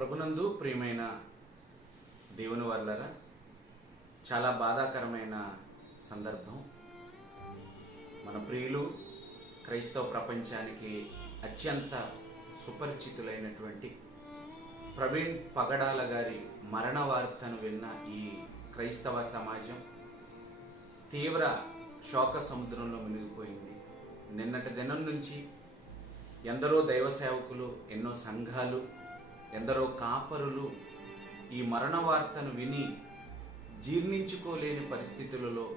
ప్రభునందు ప్రియమైన దేవుని వల్లరా చాలా బాధాకరమైన సందర్భం. మన ప్రియులు క్రైస్తవ ప్రపంచానికి అత్యంత సుపరిచితులైనటువంటి ప్రవీణ్ పగడాల గారి మరణ వార్తను విన్న ఈ క్రైస్తవ సమాజం తీవ్ర శోక సముద్రంలో మునిగిపోయింది. నిన్నటి దినం నుంచి ఎందరో దైవ సేవకులు ఎన్నో సంఘాలు ఎందరో కాపరులు ఈ మరణ వార్తను విని జీర్ణించుకోలేని పరిస్థితులలో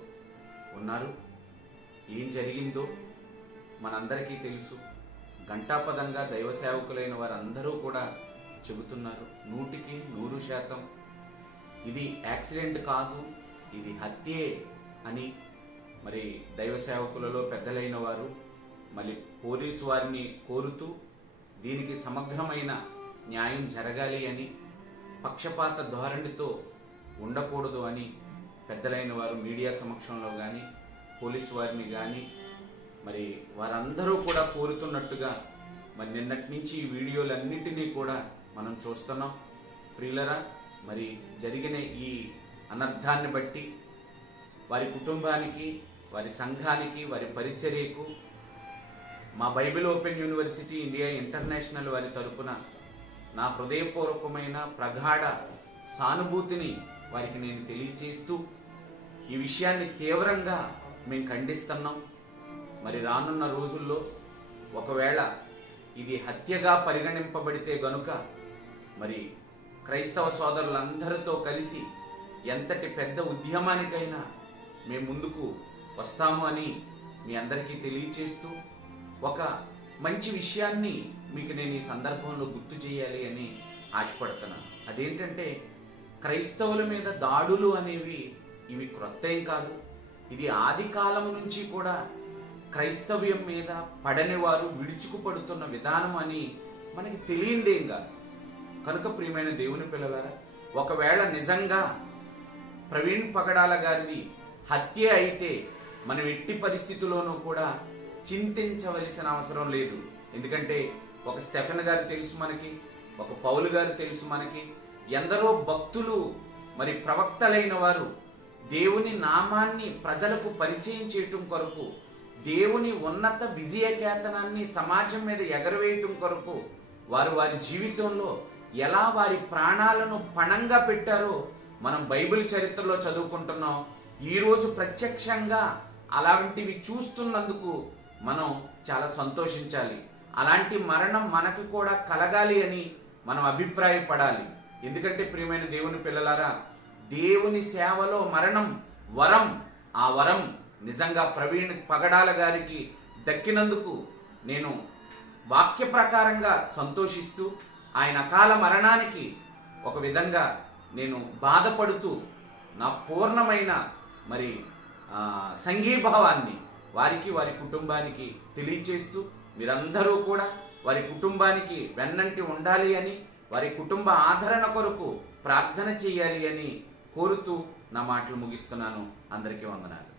ఉన్నారు. ఏం జరిగిందో మనందరికీ తెలుసు. ఘంటాపదంగా దైవ సేవకులైన వారందరూ కూడా చెబుతున్నారు. నూటికి నూరు శాతం. ఇది యాక్సిడెంట్ కాదు ఇది హత్యే అని మరి దైవ సేవకులలో పెద్దలైన వారు మళ్ళీ పోలీసు వారిని కోరుతూ దీనికి సమగ్రమైన న్యాయం జరగాలి అని పక్షపాత ధోరణితో ఉండకూడదు అని పెద్దలైన వారు మీడియా సమక్షంలో కానీ పోలీసు వారిని కానీ మరి వారందరూ కూడా కోరుతున్నట్టుగా మరి నిన్నటి నుంచి ఈ వీడియోలన్నిటినీ కూడా మనం చూస్తున్నాం. ప్రియులరా మరి జరిగిన ఈ అనర్థాన్ని బట్టి వారి కుటుంబానికి వారి సంఘానికి వారి పరిచర్యకు మా Bible open university India international వారి తరపున నా హృదయపూర్వకమైన ప్రగాఢ సానుభూతిని వారికి నేను తెలియచేస్తూ ఈ విషయాన్ని తీవ్రంగా మేము ఖండిస్తున్నాం. మరి రానున్న రోజుల్లో ఒకవేళ ఇది హత్యగా పరిగణింపబడితే గనుక మరి క్రైస్తవ సోదరులందరితో కలిసి ఎంతటి పెద్ద ఉద్యమానికైనా మేము ముందుకు వస్తాము అని మీ అందరికీ తెలియచేస్తూ ఒక మంచి విషయాన్ని మీకు నేను ఈ సందర్భంలో గుర్తు చేయాలి అని ఆశపడుతున్నాను అదేంటంటే క్రైస్తవుల మీద దాడులు అనేవి ఇవి క్రొత్త ఏం కాదు. ఇది ఆది కాలం నుంచి కూడా క్రైస్తవ్యం మీద పడని వారు విడుచుకుపడుతున్న విధానం అని మనకి తెలియందేం కాదు. కనుక ప్రియమైన దేవుని పిల్లలారా ఒకవేళ నిజంగా ప్రవీణ్ పగడాల గారిది హత్య అయితే మనం ఎట్టి పరిస్థితుల్లోనూ కూడా చింతించవలసిన అవసరం లేదు. ఎందుకంటే ఒక స్టెఫెన్ గారు తెలుసు మనకి ఒక పౌలు గారు తెలుసు మనకి. ఎందరో భక్తులు మరి ప్రవక్తలైన వారు దేవుని నామాన్ని ప్రజలకు పరిచయం చేయటం కొరకు దేవుని ఉన్నత విజయకేతనాన్ని సమాజం మీద ఎగరవేయటం కొరకు వారు వారి జీవితంలో ఎలా వారి ప్రాణాలను పణంగా పెట్టారో మనం బైబిల్ చరిత్రలో చదువుకుంటున్నాం. ఈరోజు ప్రత్యక్షంగా అలాంటివి చూస్తున్నందుకు మనం చాలా సంతోషించాలి. అలాంటి మరణం మనకు కూడా కలగాలి అని మనం అభిప్రాయపడాలి. ఎందుకంటే ప్రియమైన దేవుని పిల్లలారా దేవుని సేవలో మరణం వరం. ఆ వరం నిజంగా ప్రవీణ్ పగడాల గారికి దక్కినందుకు నేను వాక్య ప్రకారంగా సంతోషిస్తూ ఆయన అకాల మరణానికి ఒక విధంగా నేను బాధపడుతూ నా పూర్ణమైన మరి సంఘీభావాన్ని వారికి వారి కుటుంబానికి తెలియచేస్తూ మీరందరూ కూడా వారి కుటుంబానికి వెన్నంటి ఉండాలి అని వారి కుటుంబ ఆదరణ కొరకు ప్రార్థన చేయాలి అని కోరుతూ నా మాటలు ముగిస్తున్నాను. అందరికీ వందనాలు.